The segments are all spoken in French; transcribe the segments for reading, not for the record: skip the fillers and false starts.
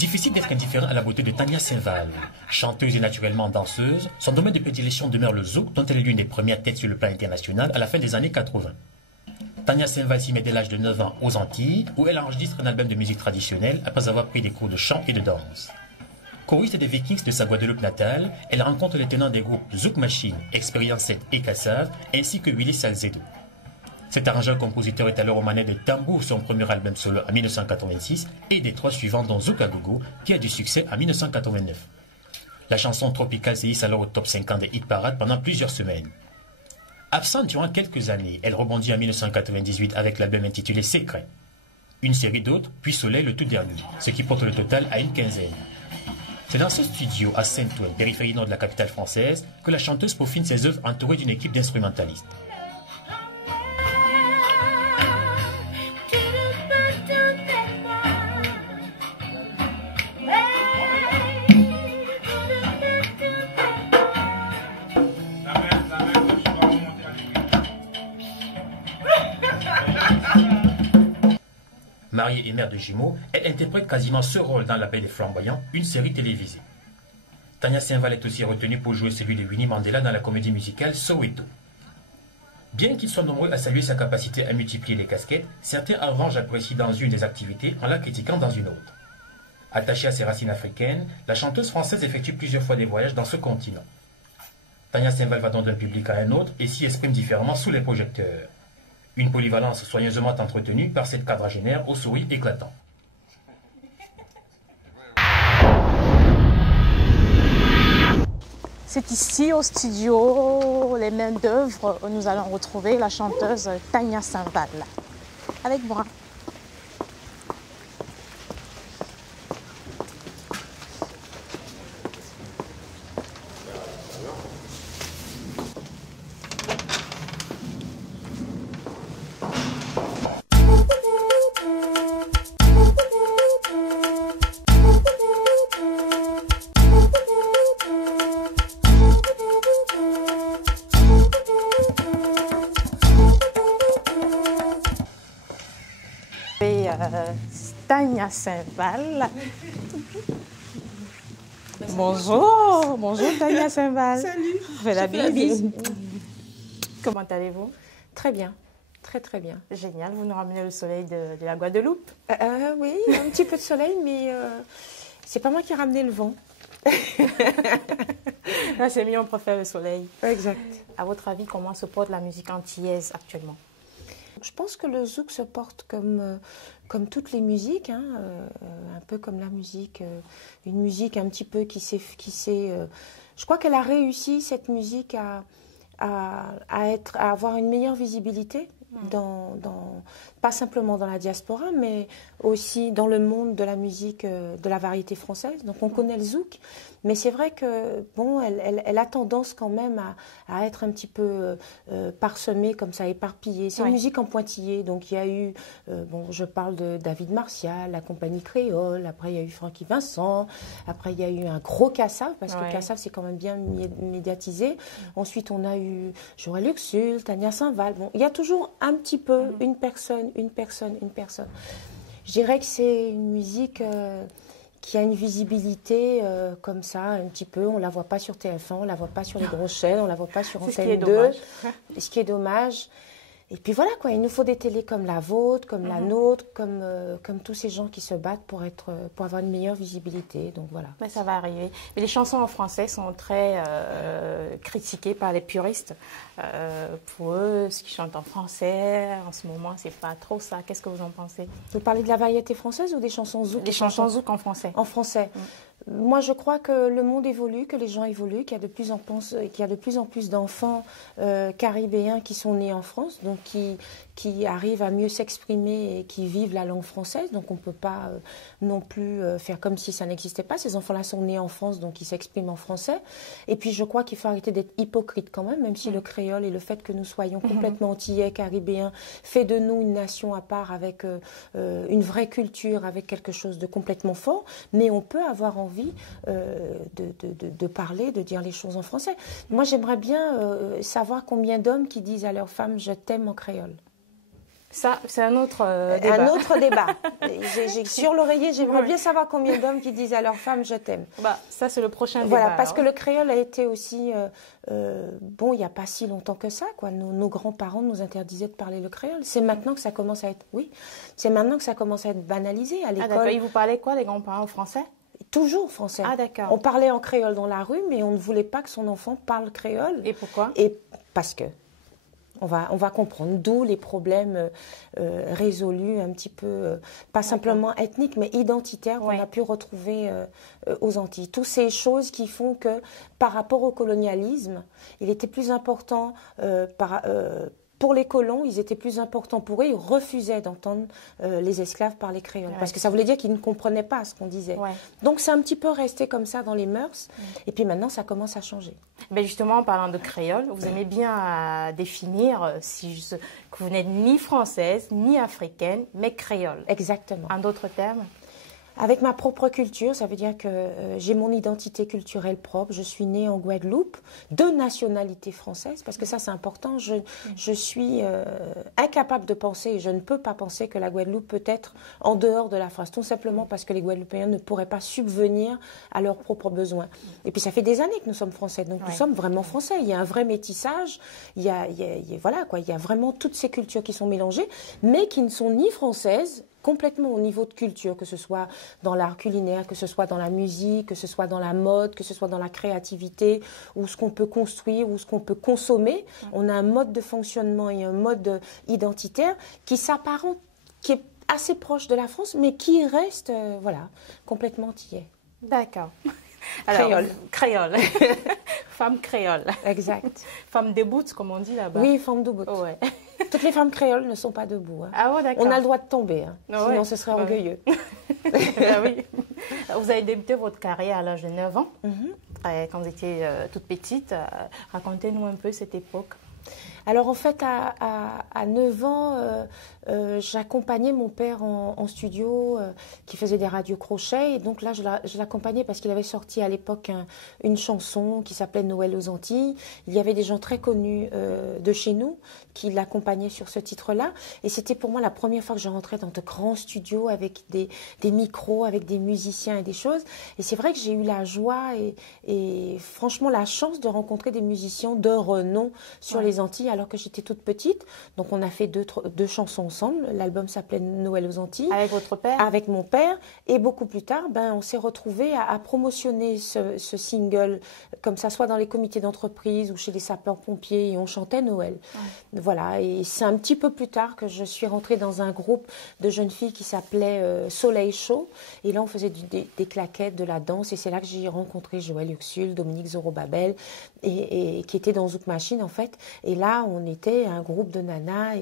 Difficile d'être indifférent à la beauté de Tania Saint-Val. Chanteuse et naturellement danseuse, son domaine de prédilection demeure le zouk, dont elle est l'une des premières têtes sur le plan international à la fin des années 80. Tania Saint-Val s'y met dès l'âge de 9 ans aux Antilles, où elle enregistre un album de musique traditionnelle après avoir pris des cours de chant et de danse. Choriste des Vikings de sa Guadeloupe natale, elle rencontre les tenants des groupes Zouk Machine, Expérience 7 et Kassav, ainsi que Willy Salzedo. Cet arrangeur-compositeur est alors aux manettes de Tambour, son premier album solo en 1986, et des 3 suivants dont Zouk à Gogo, qui a du succès en 1989. La chanson tropicale se hisse alors au top 50 des hit parades pendant plusieurs semaines. Absente durant quelques années, elle rebondit en 1998 avec l'album intitulé Secret. Une série d'autres, puis Soleil le tout dernier, ce qui porte le total à une quinzaine. C'est dans ce studio à Saint-Ouen, périphérie nord de la capitale française, que la chanteuse peaufine ses œuvres entourée d'une équipe d'instrumentalistes. Mariée et mère de jumeaux, elle interprète quasiment ce rôle dans La Belle et Flamboyant, une série télévisée. Tania Saint-Val est aussi retenue pour jouer celui de Winnie Mandela dans la comédie musicale Soweto. Bien qu'ils soient nombreux à saluer sa capacité à multiplier les casquettes, certains en revanche apprécient dans une des activités en la critiquant dans une autre. Attachée à ses racines africaines, la chanteuse française effectue plusieurs fois des voyages dans ce continent. Tania Saint-Val va donc d'un public à un autre et s'y exprime différemment sous les projecteurs. Une polyvalence soigneusement entretenue par cette quadragénaire au sourire éclatant. C'est ici au studio Les Mains d'œuvre où nous allons retrouver la chanteuse Tania Saint-Val. Avec moi. Tania Saint-Val. Bonjour, bonjour Tania Saint-Val. Salut. Fais la bise. Comment allez-vous? Très bien, très bien. Génial, vous nous ramenez le soleil de la Guadeloupe. Oui, un petit peu de soleil, mais c'est pas moi qui ai ramené le vent. Là, c'est mieux, on préfère le soleil. Exact. À votre avis, comment se porte la musique antillaise actuellement? Je pense que le zouk se porte comme toutes les musiques, hein, un peu comme la musique, une musique un petit peu qui s'est je crois qu'elle a réussi, cette musique, à avoir une meilleure visibilité, pas simplement dans la diaspora, mais aussi dans le monde de la musique, de la variété française. Donc on connaît le zouk, mais c'est vrai que bon, elle a tendance quand même à être un petit peu parsemée comme ça, éparpillée. C'est une musique en pointillé. Donc il y a eu, je parle de David Martial, la compagnie créole. Après il y a eu Francky Vincent. Après il y a eu un gros Kassav, parce que Kassav c'est quand même bien médiatisé. Ensuite on a eu Joël Uxul, Tania Saint-Val. Bon, il y a toujours un petit peu une personne. Je dirais que c'est une musique qui a une visibilité comme ça, un petit peu. On ne la voit pas sur TF1, on ne la voit pas sur les grosses chaînes, on ne la voit pas sur Antenne 2. Ce qui est dommage. Et puis voilà, quoi, il nous faut des télés comme la vôtre, comme la nôtre, comme tous ces gens qui se battent pour avoir une meilleure visibilité. Donc voilà. Mais ça va arriver. Mais les chansons en français sont très critiquées par les puristes. Pour eux, ce qu'ils chantent en français, en ce moment, c'est pas trop ça. Qu'est-ce que vous en pensez? Vous parlez de la variété française ou des chansons zouk? Des chansons zouk en français. En français. Moi, je crois que le monde évolue, que les gens évoluent, qu'il y a de plus en plus d'enfants caribéens qui sont nés en France, donc qui arrivent à mieux s'exprimer et qui vivent la langue française. Donc on ne peut pas non plus faire comme si ça n'existait pas. Ces enfants-là sont nés en France, donc ils s'expriment en français. Et puis je crois qu'il faut arrêter d'être hypocrite quand même si le créole et le fait que nous soyons complètement antillais, caribéens, fait de nous une nation à part avec une vraie culture, avec quelque chose de complètement fort. Mais on peut avoir envie de parler, de dire les choses en français. Moi, j'aimerais bien savoir combien d'hommes qui disent à leur femme « je t'aime » en créole. Ça, c'est un autre débat. Un autre débat. Sur l'oreiller, j'aimerais bien savoir combien d'hommes qui disent à leur femme « je t'aime ». Ça, c'est le prochain débat. Voilà, parce que le créole a été aussi... bon, il n'y a pas si longtemps que ça, quoi. Nos grands-parents nous interdisaient de parler le créole. C'est maintenant que ça commence à être... Oui, c'est maintenant que ça commence à être banalisé à l'école. Ah, d'accord. Ils vous parlaient quoi, les grands-parents, français? Toujours français. Ah, d'accord. On parlait en créole dans la rue, mais on ne voulait pas que son enfant parle créole. Et pourquoi? Et parce que... On va comprendre d'où les problèmes résolus un petit peu, pas simplement ethniques, mais identitaires qu'on a pu retrouver aux Antilles. Toutes ces choses qui font que, par rapport au colonialisme, il était plus important pour les colons, ils étaient plus importants pour eux, ils refusaient d'entendre les esclaves parler créole. Parce que ça voulait dire qu'ils ne comprenaient pas ce qu'on disait. Donc c'est un petit peu resté comme ça dans les mœurs. Et puis maintenant, ça commence à changer. Ben justement, en parlant de créole, vous aimez bien définir que vous n'êtes ni française, ni africaine, mais créole. Exactement. En d'autres termes? Avec ma propre culture, ça veut dire que j'ai mon identité culturelle propre. Je suis née en Guadeloupe, de nationalité française, parce que ça c'est important. Je suis incapable de penser, et je ne peux pas penser que la Guadeloupe peut être en dehors de la France, tout simplement parce que les Guadeloupéens ne pourraient pas subvenir à leurs propres besoins. Et puis ça fait des années que nous sommes français, donc nous sommes vraiment français. Il y a un vrai métissage, voilà, quoi, il y a vraiment toutes ces cultures qui sont mélangées, mais qui ne sont ni françaises, complètement au niveau de culture, que ce soit dans l'art culinaire, que ce soit dans la musique, que ce soit dans la mode, que ce soit dans la créativité, ou ce qu'on peut construire, ou ce qu'on peut consommer. On a un mode de fonctionnement et un mode identitaire qui s'apparente, qui est assez proche de la France, mais qui reste, voilà, complètement antillais. D'accord. Créole. Créole. Femme créole. Exact. Femme debout, comme on dit là-bas. Oui, femme debout. Ouais. Toutes les femmes créoles ne sont pas debout. Hein. Ah ouais, d'accord. On a le droit de tomber, hein. Sinon ce serait orgueilleux. Oui. Vous avez débuté votre carrière à l'âge de 9 ans, quand vous étiez toute petite. Racontez-nous un peu cette époque. Alors en fait, à 9 ans, j'accompagnais mon père en studio qui faisait des radios crochets. Et donc là, je l'accompagnais parce qu'il avait sorti à l'époque une chanson qui s'appelait Noël aux Antilles. Il y avait des gens très connus de chez nous qui l'accompagnaient sur ce titre-là. Et c'était pour moi la première fois que je rentrais dans de grands studios avec des micros, avec des musiciens et des choses. Et c'est vrai que j'ai eu la joie et franchement la chance de rencontrer des musiciens de renom sur les Antilles alors que j'étais toute petite. Donc on a fait deux chansons ensemble. L'album s'appelait Noël aux Antilles. Avec votre père? Avec mon père. Et beaucoup plus tard, on s'est retrouvés à promotionner ce single, comme ça, soit dans les comités d'entreprise ou chez les sapeurs-pompiers, et on chantait Noël. Voilà. Et c'est un petit peu plus tard que je suis rentrée dans un groupe de jeunes filles qui s'appelait Soleil Chaud. Et là, on faisait des claquettes, de la danse. Et c'est là que j'ai rencontré Joël Uxul, Dominique Zorobabel, et qui était dans Zouk Machine, en fait. Et là, on était un groupe de nanas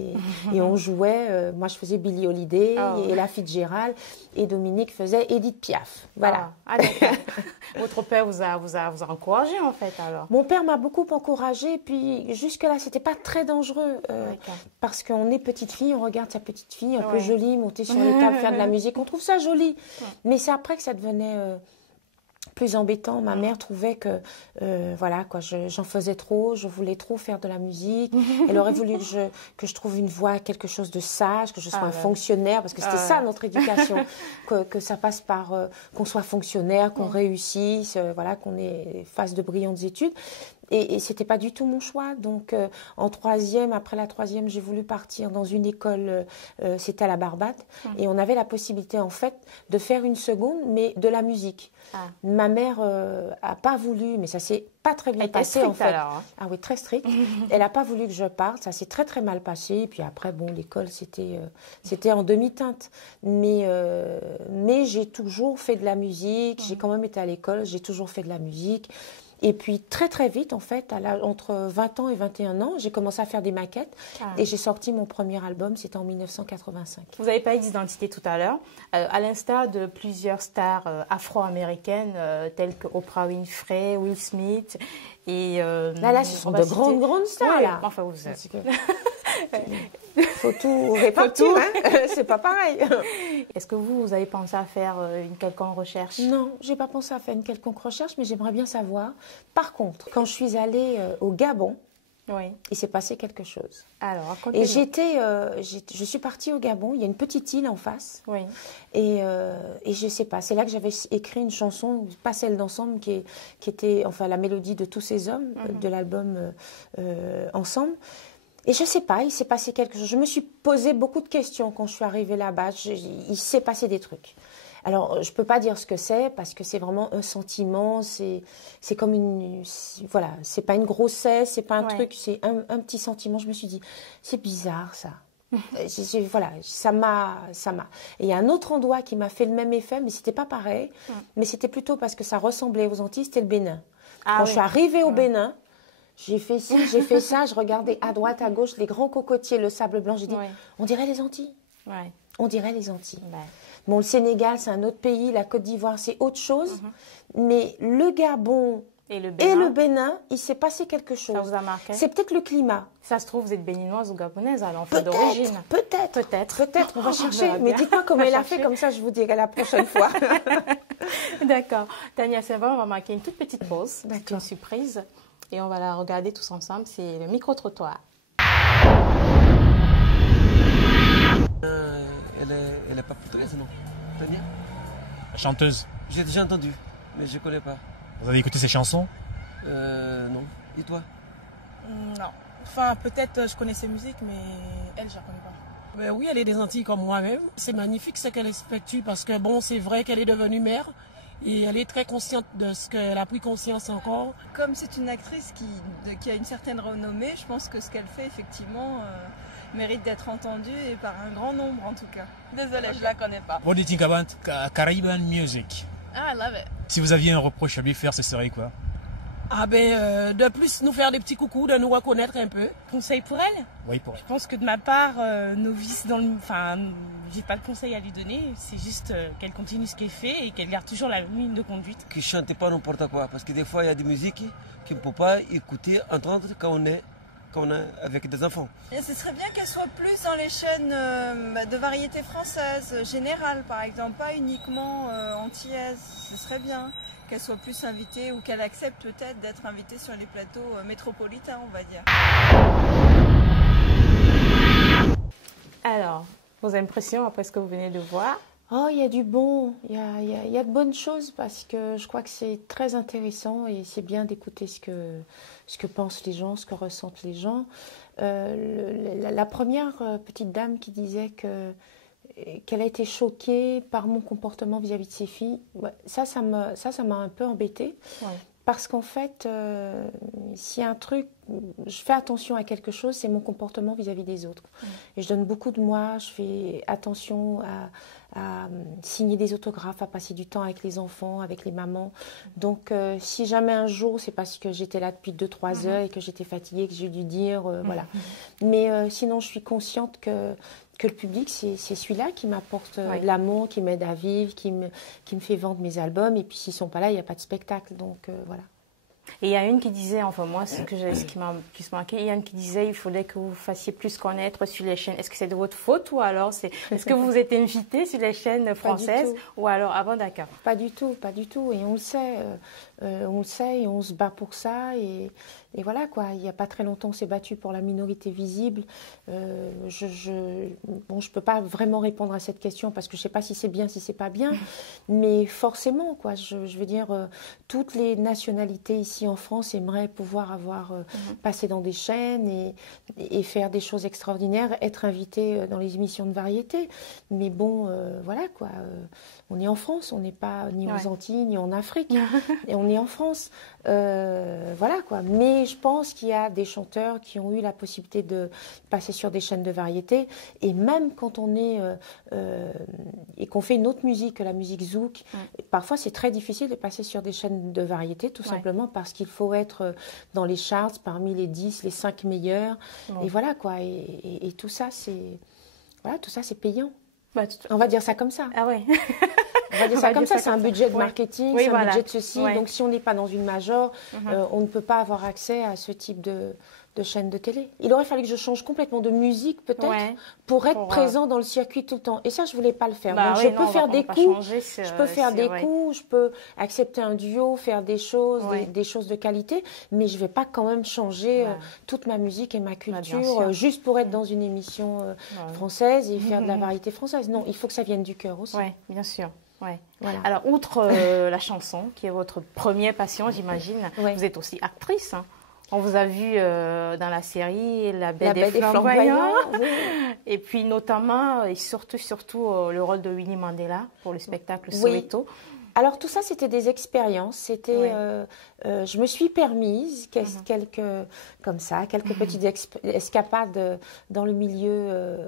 et on jouait. Moi, je faisais Billie Holiday et Ella Fitzgerald, et Dominique faisait Edith Piaf. Voilà. Votre père vous a encouragé, en fait, alors? Mon père m'a beaucoup encouragée, et puis jusque-là, c'était pas très dangereux, parce qu'on est petite fille, on regarde sa petite fille un peu jolie, monter sur les tables, faire de la musique, on trouve ça joli. Mais c'est après que ça devenait plus embêtant. Ma mère trouvait que voilà quoi, j'en faisais trop, je voulais trop faire de la musique. Elle aurait voulu que je trouve une voie, quelque chose de sage, que je sois un fonctionnaire, parce que c'était ça notre éducation, que ça passe par qu'on soit fonctionnaire, qu'on réussisse, voilà, qu'on fasse de brillantes études. Et c'était pas du tout mon choix. Donc, en troisième, après la troisième, j'ai voulu partir dans une école, c'était à la Barbade. Et on avait la possibilité, en fait, de faire une seconde, mais de la musique. Ma mère a pas voulu, mais ça s'est pas très bien passé, en fait. Alors, hein. Ah oui, très strict. Elle a pas voulu que je parte. Ça s'est très, très mal passé. Et puis après, bon, l'école, c'était en demi-teinte. Mais j'ai toujours fait de la musique. J'ai quand même été à l'école. J'ai toujours fait de la musique. Et puis très très vite, en fait, entre 20 ans et 21 ans, j'ai commencé à faire des maquettes et j'ai sorti mon premier album, c'était en 1985. Vous n'avez pas eu d'identité tout à l'heure, à l'instar de plusieurs stars afro-américaines telles que Oprah Winfrey, Will Smith et... là, ce sont de grandes stars, là. Enfin, vous êtes... Faut tout répartir, hein. C'est pas pareil. Est-ce que vous avez pensé à faire une quelconque recherche? Non, j'ai pas pensé à faire une quelconque recherche, mais j'aimerais bien savoir. Par contre, quand je suis allée au Gabon, Oui. il s'est passé quelque chose. Alors, Et racontez-nous. je suis partie au Gabon, il y a une petite île en face. Oui. Et je sais pas, c'est là que j'avais écrit une chanson, pas celle d'Ensemble, qui était enfin la mélodie de tous ces hommes, de l'album Ensemble. Et je sais pas, il s'est passé quelque chose. Je me suis posé beaucoup de questions quand je suis arrivée là-bas. Il s'est passé des trucs. Alors, je peux pas dire ce que c'est parce que c'est vraiment un sentiment. C'est comme voilà, c'est pas une grossesse, c'est pas un truc, c'est un petit sentiment. Je me suis dit, c'est bizarre ça. Voilà, ça m'a. Et il y a un autre endroit qui m'a fait le même effet, mais c'était pas pareil. Mais c'était plutôt parce que ça ressemblait aux Antilles, c'était le Bénin. Quand je suis arrivée au Bénin, j'ai fait ci, j'ai fait ça, je regardais à droite, à gauche, les grands cocotiers, le sable blanc. J'ai dit, on dirait les Antilles. Ouais. On dirait les Antilles. Ouais. Bon, le Sénégal, c'est un autre pays, la Côte d'Ivoire, c'est autre chose. Mais le Gabon Et le le Bénin, il s'est passé quelque chose. Ça vous a marqué? C'est peut-être le climat. Ça se trouve, vous êtes béninoise ou gabonaise, alors, en fait, d'origine. Peut-être, on va chercher. verra Mais bien. dites-moi comment On va elle a fait, chercher. comme ça je vous dirai la prochaine fois. D'accord. Tania Servan, on va marquer une toute petite pause. C'est D'accord. une surprise. Et on va la regarder tous ensemble. C'est le micro-trottoir. Elle est pas portugaise, non? Tania? La chanteuse, J'ai déjà entendu, mais je connais pas. vous avez écouté ses chansons? Non. Et toi? Non. Enfin, peut-être je connais ses musiques, mais elle, je la connais pas. Ben oui, elle est des Antilles comme moi-même. C'est magnifique ce qu'elle effectue parce que bon, c'est vrai qu'elle est devenue mère et elle est très consciente de ce qu'elle a pris conscience encore. Comme c'est une actrice qui a une certaine renommée, je pense que ce qu'elle fait, effectivement, mérite d'être entendue et par un grand nombre, en tout cas. Désolée, je la connais pas. What do you think about Caribbean music? Ah, I love it. Si vous aviez un reproche à lui faire, ce serait quoi? Ah ben, de plus nous faire des petits coucous, de nous reconnaître un peu. Conseil pour elle? Oui, pour elle. Je pense que de ma part, novice dans le... Enfin, j'ai pas de conseil à lui donner. C'est juste qu'elle continue ce qu'elle fait et qu'elle garde toujours la même ligne de conduite. Qui chante pas n'importe quoi, parce que des fois il y a des musiques qu'on ne peut pas écouter, entendre quand on est avec des enfants. Et ce serait bien qu'elle soit plus dans les chaînes de variété française, générale par exemple, pas uniquement antillaise. Ce serait bien qu'elle soit plus invitée ou qu'elle accepte peut-être d'être invitée sur les plateaux métropolitains, on va dire. Alors, vos impressions après ce que vous venez de voir? Oh, il y a du bon, il y a de bonnes choses parce que je crois que c'est très intéressant et c'est bien d'écouter ce que pensent les gens, ce que ressentent les gens. La première petite dame qui disait qu'elle a été choquée par mon comportement vis-à-vis de ses filles, ça m'a un peu embêtée. Ouais. Parce qu'en fait, s'il y a un truc, je fais attention à quelque chose, c'est mon comportement vis-à-vis des autres. Et je donne beaucoup de moi, je fais attention à signer des autographes, à passer du temps avec les enfants, avec les mamans. Donc, si jamais un jour, c'est parce que j'étais là depuis 2-3 heures et que j'étais fatiguée, que j'ai dû dire, voilà. Mais sinon, je suis consciente que le public, c'est celui-là qui m'apporte de l'amour, qui m'aide à vivre, qui me fait vendre mes albums. Et puis, s'ils ne sont pas là, il n'y a pas de spectacle. Donc, voilà. Et il y a une qui disait, enfin moi, ce qui m'a plus marqué, il y a une qui disait il faudrait que vous fassiez plus connaître sur les chaînes. Est-ce que c'est de votre faute ou alors est-ce que vous êtes invité sur les chaînes françaises ou alors, ah bon, d'accord. Pas du tout, pas du tout. Et on le sait et on se bat pour ça. Et voilà quoi, il n'y a pas très longtemps, on s'est battu pour la minorité visible. Je peux pas vraiment répondre à cette question parce que je sais pas si c'est bien, si c'est pas bien. Mais forcément, quoi, je veux dire, toutes les nationalités ici en France aimeraient pouvoir avoir passé dans des chaînes et faire des choses extraordinaires, être invité dans les émissions de variété. Mais bon, voilà quoi. On est en France, on n'est pas ni aux Antilles ni en Afrique, et on est en France, voilà quoi. Mais je pense qu'il y a des chanteurs qui ont eu la possibilité de passer sur des chaînes de variété, et même quand on est et qu'on fait une autre musique que la musique zouk, parfois c'est très difficile de passer sur des chaînes de variété, tout simplement parce qu'il faut être dans les charts parmi les 10, les 5 meilleurs, et voilà quoi. Et tout ça, c'est payant. On va dire ça comme ça. Ah ouais. On va dire ça comme ça, c'est un budget de marketing, c'est un budget de ceci. Ouais. Donc si on n'est pas dans une major, on ne peut pas avoir accès à ce type de chaîne de télé. Il aurait fallu que je change complètement de musique peut-être pour être présent dans le circuit tout le temps. Et ça, je voulais pas le faire. Donc, je peux faire des coups, je peux faire des coups, je peux accepter un duo, faire des choses, des choses de qualité, mais je vais pas quand même changer toute ma musique et ma culture juste pour être dans une émission française et faire de la variété française. Non, il faut que ça vienne du cœur aussi. Oui, bien sûr. Ouais. Voilà. Alors, outre la chanson, qui est votre première passion, j'imagine, vous êtes aussi actrice. Hein. On vous a vu dans la série La Belle des Flamboyants. Et puis notamment, et surtout le rôle de Winnie Mandela pour le spectacle Soweto. Alors tout ça, c'était des expériences. C'était, je me suis permise quelques petites escapades dans le milieu,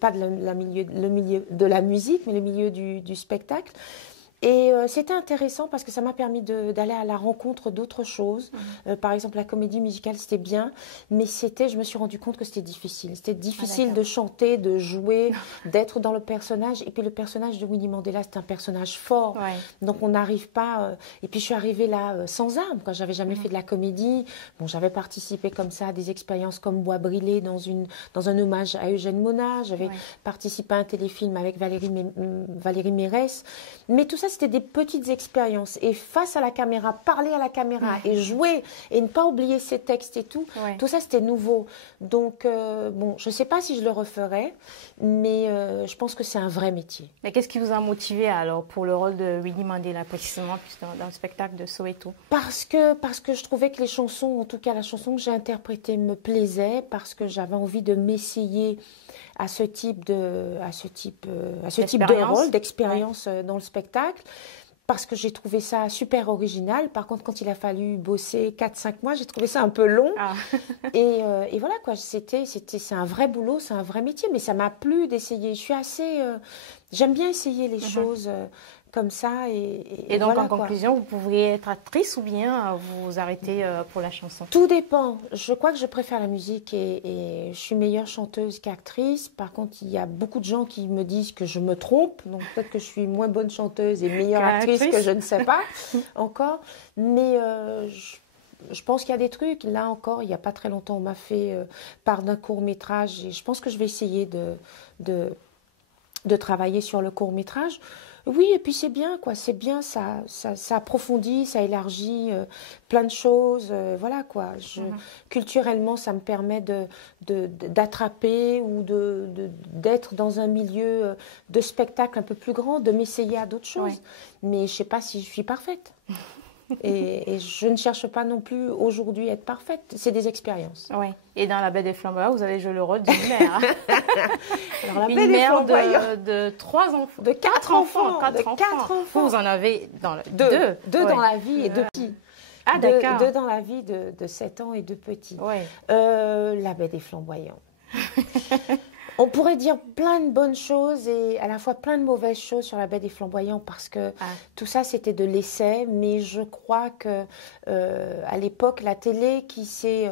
pas de le milieu de la musique, mais le milieu du spectacle. Et c'était intéressant parce que ça m'a permis d'aller à la rencontre d'autres choses. Par exemple, la comédie musicale, c'était bien, mais je me suis rendu compte que c'était difficile. C'était difficile de chanter, de jouer, d'être dans le personnage. Et puis le personnage de Winnie Mandela, c'est un personnage fort. Donc on n'arrive pas... Et puis je suis arrivée là sans armes, quand j'avais jamais fait de la comédie. Bon, j'avais participé comme ça à des expériences comme Bois Brûlé dans un hommage à Eugène Mona. J'avais participé à un téléfilm avec Valérie Mérès. Mais tout ça, c'était des petites expériences. Et face à la caméra, parler à la caméra et jouer et ne pas oublier ses textes et tout, tout ça, c'était nouveau. Donc, bon, je ne sais pas si je le referais, mais je pense que c'est un vrai métier. Mais qu'est-ce qui vous a motivé alors pour le rôle de Winnie Mandela, précisément dans le spectacle de Soweto? Parce que je trouvais que les chansons, en tout cas la chanson que j'ai interprétée, me plaisait, parce que j'avais envie de m'essayer à ce type de rôle, d'expérience dans le spectacle, parce que j'ai trouvé ça super original. Par contre, quand il a fallu bosser 4-5 mois, j'ai trouvé ça un peu long. Et voilà, quoi, c'est un vrai boulot, c'est un vrai métier, mais ça m'a plu d'essayer. Je suis assez... j'aime bien essayer les choses comme ça. Et donc, voilà, en conclusion, vous pourriez être actrice ou bien vous arrêter pour la chanson? Tout dépend. Je crois que je préfère la musique et je suis meilleure chanteuse qu'actrice. Par contre, il y a beaucoup de gens qui me disent que je me trompe. Donc, peut-être que je suis moins bonne chanteuse et meilleure actrice que je ne sais pas encore. Mais je pense qu'il y a des trucs. Là encore, il n'y a pas très longtemps, on m'a fait part d'un court-métrage. Et je pense que je vais essayer de travailler sur le court-métrage. Oui, et puis c'est bien, quoi. C'est bien, ça approfondit, ça élargit plein de choses. Voilà, quoi. Culturellement, ça me permet d'attraper ou d'être dans un milieu de spectacle un peu plus grand, de m'essayer à d'autres choses. Mais je ne sais pas si je suis parfaite. Et je ne cherche pas non plus aujourd'hui à être parfaite. C'est des expériences. Oui. Et dans La Belle des Flamboyants, vous avez joué le rôle d'une mère. Alors, la une mère de 3 enfants. De 4 enfants. Vous en avez deux dans la vie et 2 petits. Ah, d'accord. 2 dans la vie de 7 ans et 2 petits. La Belle des Flamboyants. On pourrait dire plein de bonnes choses et à la fois plein de mauvaises choses sur La Belle des Flamboyants parce que tout ça, c'était de l'essai. Mais je crois que à l'époque, la télé qui s'est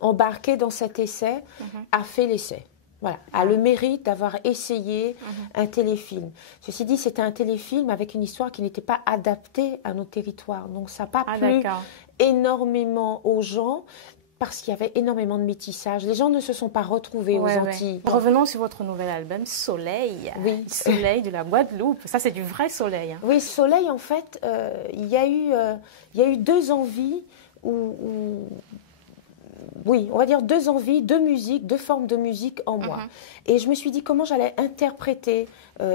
embarquée dans cet essai a fait l'essai. Voilà, a le mérite d'avoir essayé un téléfilm. Ceci dit, c'était un téléfilm avec une histoire qui n'était pas adaptée à nos territoires. Donc, ça n'a pas plu énormément aux gens. Parce qu'il y avait énormément de métissage. Les gens ne se sont pas retrouvés aux Antilles. Revenons sur votre nouvel album, Soleil. Oui. Soleil de la Guadeloupe. Ça, c'est du vrai soleil. Hein. Oui, Soleil, en fait, il y a eu 2 envies oui, on va dire 2 envies, 2 musiques, 2 formes de musique en moi. Et je me suis dit comment j'allais interpréter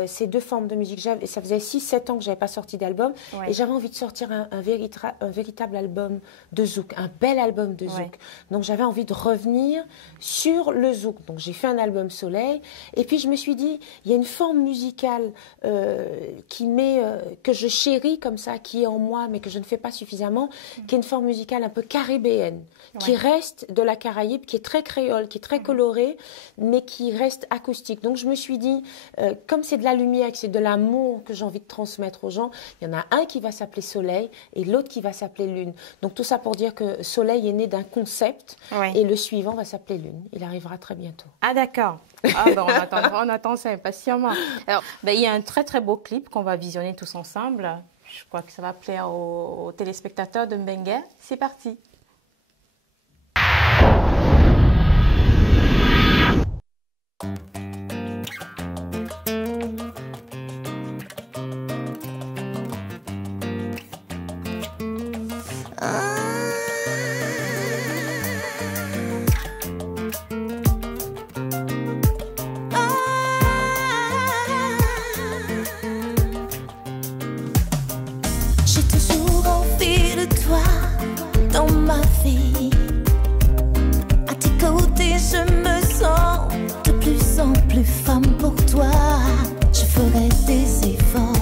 ces 2 formes de musique. Ça faisait 6-7 ans que je n'avais pas sorti d'album. Et j'avais envie de sortir un véritable album de zouk, un bel album de zouk. Donc j'avais envie de revenir sur le zouk. Donc j'ai fait un album Soleil. Et puis je me suis dit, il y a une forme musicale que je chéris comme ça, qui est en moi, mais que je ne fais pas suffisamment, qui est une forme musicale un peu caribéenne, qui reste l'Est de la Caraïbe qui est très créole, qui est très coloré, mais qui reste acoustique. Donc je me suis dit, comme c'est de la lumière, que c'est de l'amour que j'ai envie de transmettre aux gens, il y en a un qui va s'appeler Soleil et l'autre qui va s'appeler Lune. Donc tout ça pour dire que Soleil est né d'un concept et le suivant va s'appeler Lune. Il arrivera très bientôt. Ah d'accord. Ah, ben on attend ça impatiemment. Alors, ben, il y a un très très beau clip qu'on va visionner tous ensemble. Je crois que ça va plaire aux téléspectateurs de Mbengue. C'est parti. J'ai toujours envie de toi dans ma vie. À tes côtés, je me sens de plus en plus femme pour toi. Je ferai des efforts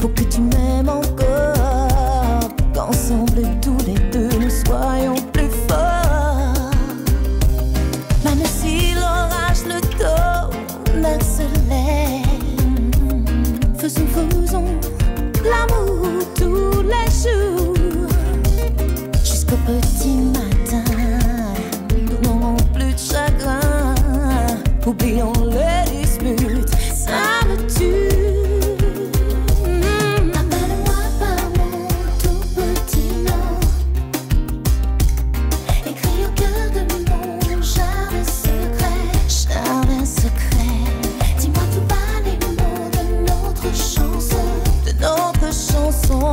pour que tu m'aimes encore. Qu'ensemble, tous les deux, nous soyons plus forts. Même si l'orage le donne un soleil, faisons l'amour tous les jours jusqu'au petit matin. Nous n'aurons plus de chagrin. Oublions les disputes, ça me tue. Appelle-moi par mon tout petit nom. Écris au cœur de mon jardin secret. Jardin secret. Dis-moi tout bas les mots de notre chanson. Notre chanson,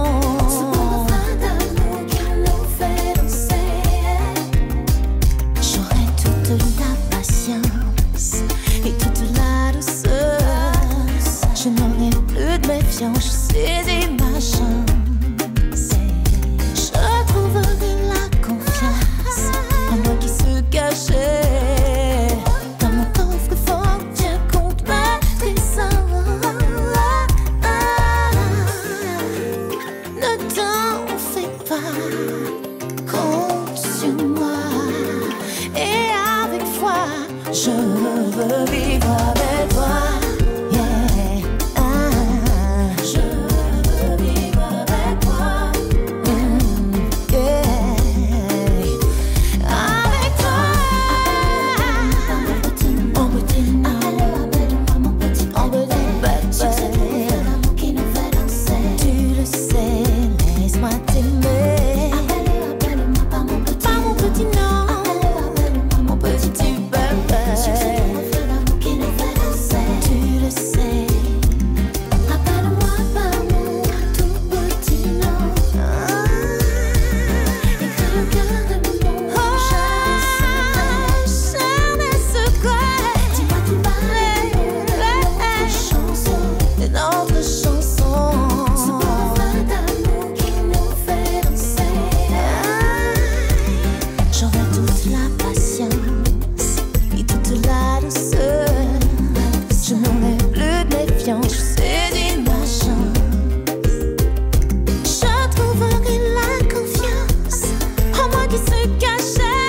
ce beau refrain d'amour qui nous fait danser. J'aurai toute la patience et toute la douceur. Je n'aurai plus de méfiance, je saisis ma chance. Je trouverai la confiance en moi qui se cachait dans mon coffre fort. Tiens compte ma trésor. Ne t'en fais pas, compte sur moi. Et avec foi, je veux vivre avec toi. Yeah. Je veux vivre avec toi. Yeah. Avec toi. Mon petit nom. Appelle-moi mon petit bébé. L'amour qui nous fait danser. Tu le sais, laisse-moi t'aimer. Appelle-moi par mon petit nom. Appelle-moi mon petit bébé. L'amour qui nous fait danser. Tu le sais. Appelle-moi par mon tout petit nom. Écris au cœur de mon jardin secret. Dis-moi tout bas notre chanson. C'est notre chanson. Ce beau refrain d'amour qui nous fait danser. J'aurai toute la patience et toute la douceur. Je n'aurai plus de méfiance, je saisis ma chance. Je trouverai la confiance en moi qui se cachait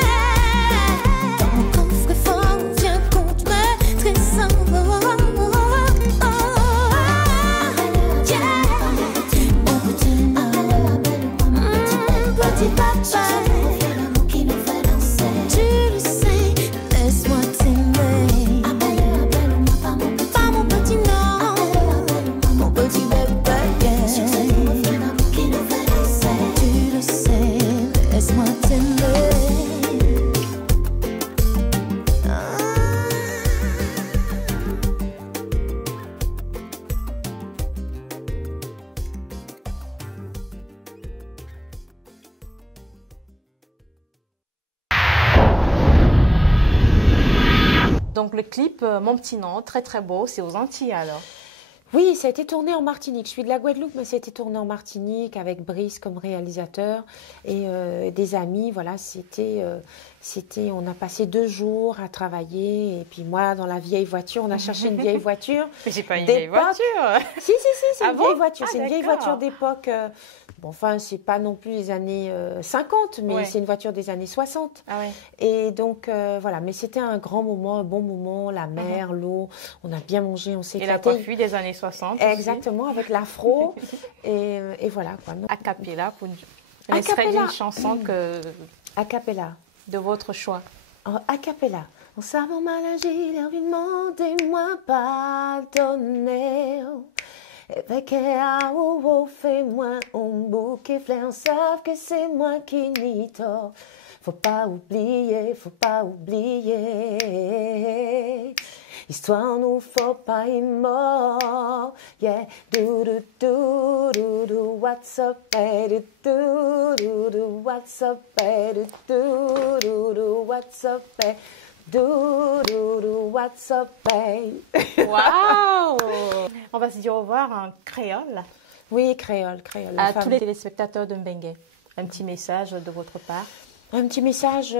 dans mon coffre fort. Viens compte mes trésors. Petit papa, l'amour qui nous fait danser. Tu le sais, laisse-moi t'aimer. Appelle-moi par mon petit nom. Mon petit bébé. L'amour qui nous fait danser. Tu le sais, laisse-moi t'aimer. Donc le clip, Mon petit nom, très très beau, c'est aux Antilles alors. Oui, ça a été tourné en Martinique. Je suis de la Guadeloupe, mais ça a été tourné en Martinique avec Brice comme réalisateur et des amis. Voilà, on a passé 2 jours à travailler. Et puis moi, dans la vieille voiture, on a cherché une vieille voiture. Mais j'ai pas une vieille voiture. Si, c'est Ah une bon vieille voiture. Ah, C'est une vieille d'accord. voiture d'époque Bon, enfin, c'est pas non plus les années 50, mais Ouais. c'est une voiture des années 60. Ah ouais. Et donc, voilà. Mais c'était un grand moment, un bon moment. La mer, l'eau. On a bien mangé, on s'est Et la éclaté. coiffure des années 60 aussi. Exactement, avec l'afro. et voilà, quoi. A cappella, pour un A extrait cappella. d'une chanson A cappella. de votre choix. A cappella. En savant mal agir, demandez-moi pardonner. Et fais-moi un bouquet fleurs, on savent que c'est moi qui n'y tort. Faut pas oublier, faut pas oublier. Histoire nous faut pas y mort. Yeah, do do do do do. What's up, baby? Do do do. What's up, baby? Do do do. What's up, baby? Do do do. What's up, baby? Waouh! On va se dire au revoir en créole. Oui, créole. la À femme. tous les téléspectateurs de Mbengue. Un petit message de votre part. Un petit message,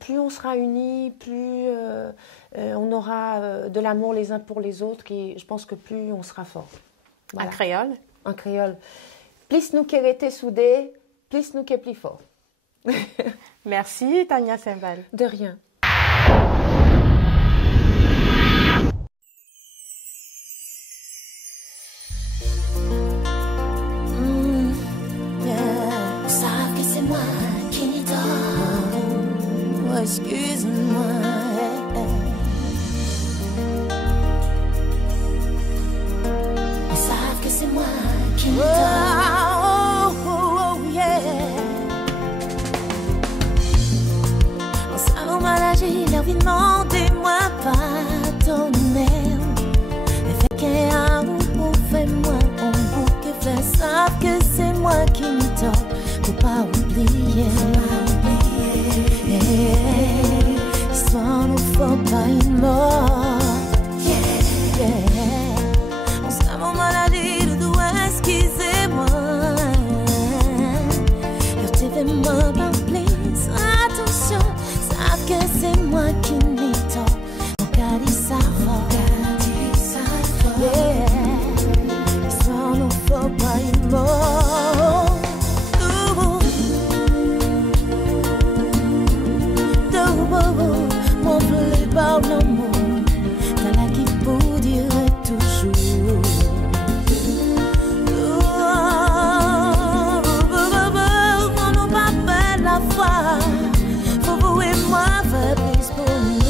plus on sera unis, plus on aura de l'amour les uns pour les autres, et je pense que plus on sera fort. En créole. En créole. Plus nous qui restés soudés, plus nous qui plus fort. Merci, Tania Saint-Val. De rien. Ils savent que c'est moi qui dors. Oh, excuse-moi. Ils savent que c'est moi qui dors. Oh, oh, oh, yeah. En savant mal agir, leur vie demandez-moi pardonner. Et fait qu'un amour, fais-moi un bouquet fleurs, savent que c'est moi qui m'y tord. Faut pas oublier. Histoire nous faut pas une mort. On savant maladie de doigt, excusez-moi. Leur t'événement pas plus. Attention, savent que c'est moi qui m'y tord. Mon cali ça va. Histoire nous faut pas une mort. Mon bleu par l'amour, t'as la qui vous dirait toujours. On nous pas perdre la foi. Faut vous et moi faire plus pour nous.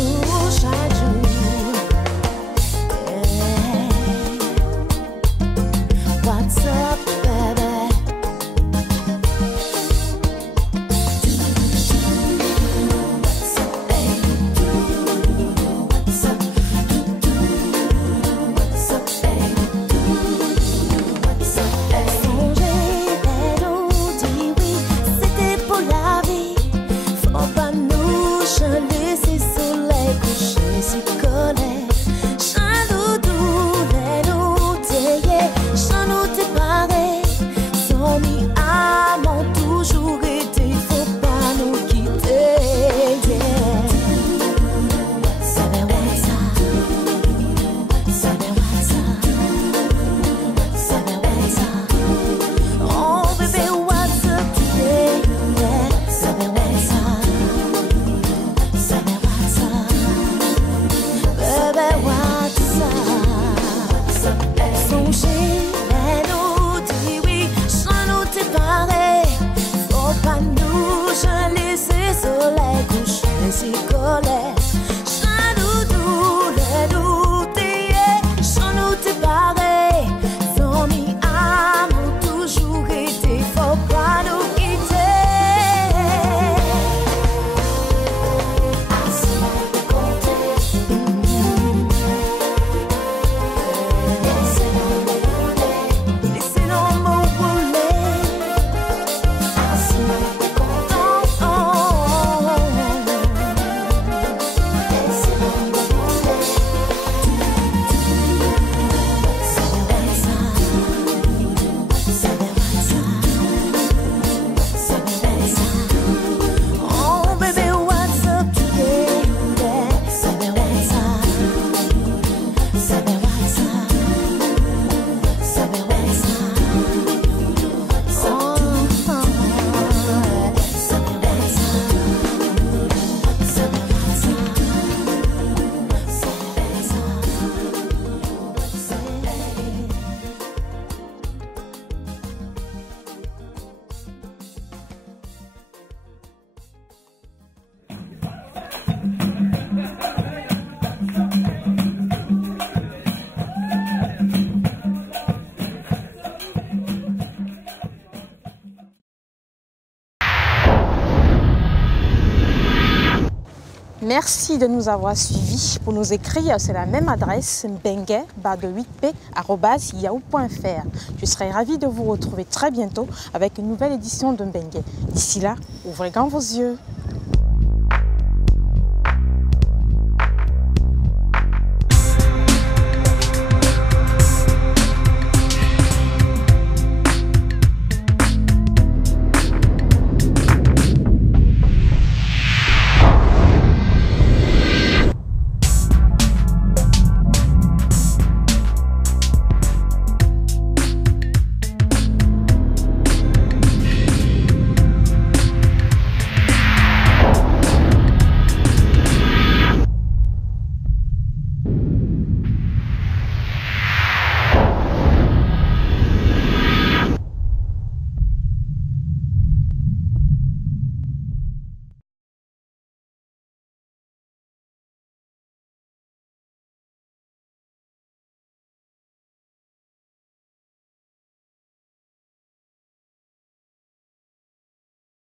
Merci de nous avoir suivis. Pour nous écrire, c'est la même adresse, mbengue@8p@yahoo.fr. Je serai ravie de vous retrouver très bientôt avec une nouvelle édition de Mbengue. D'ici là, ouvrez grand vos yeux.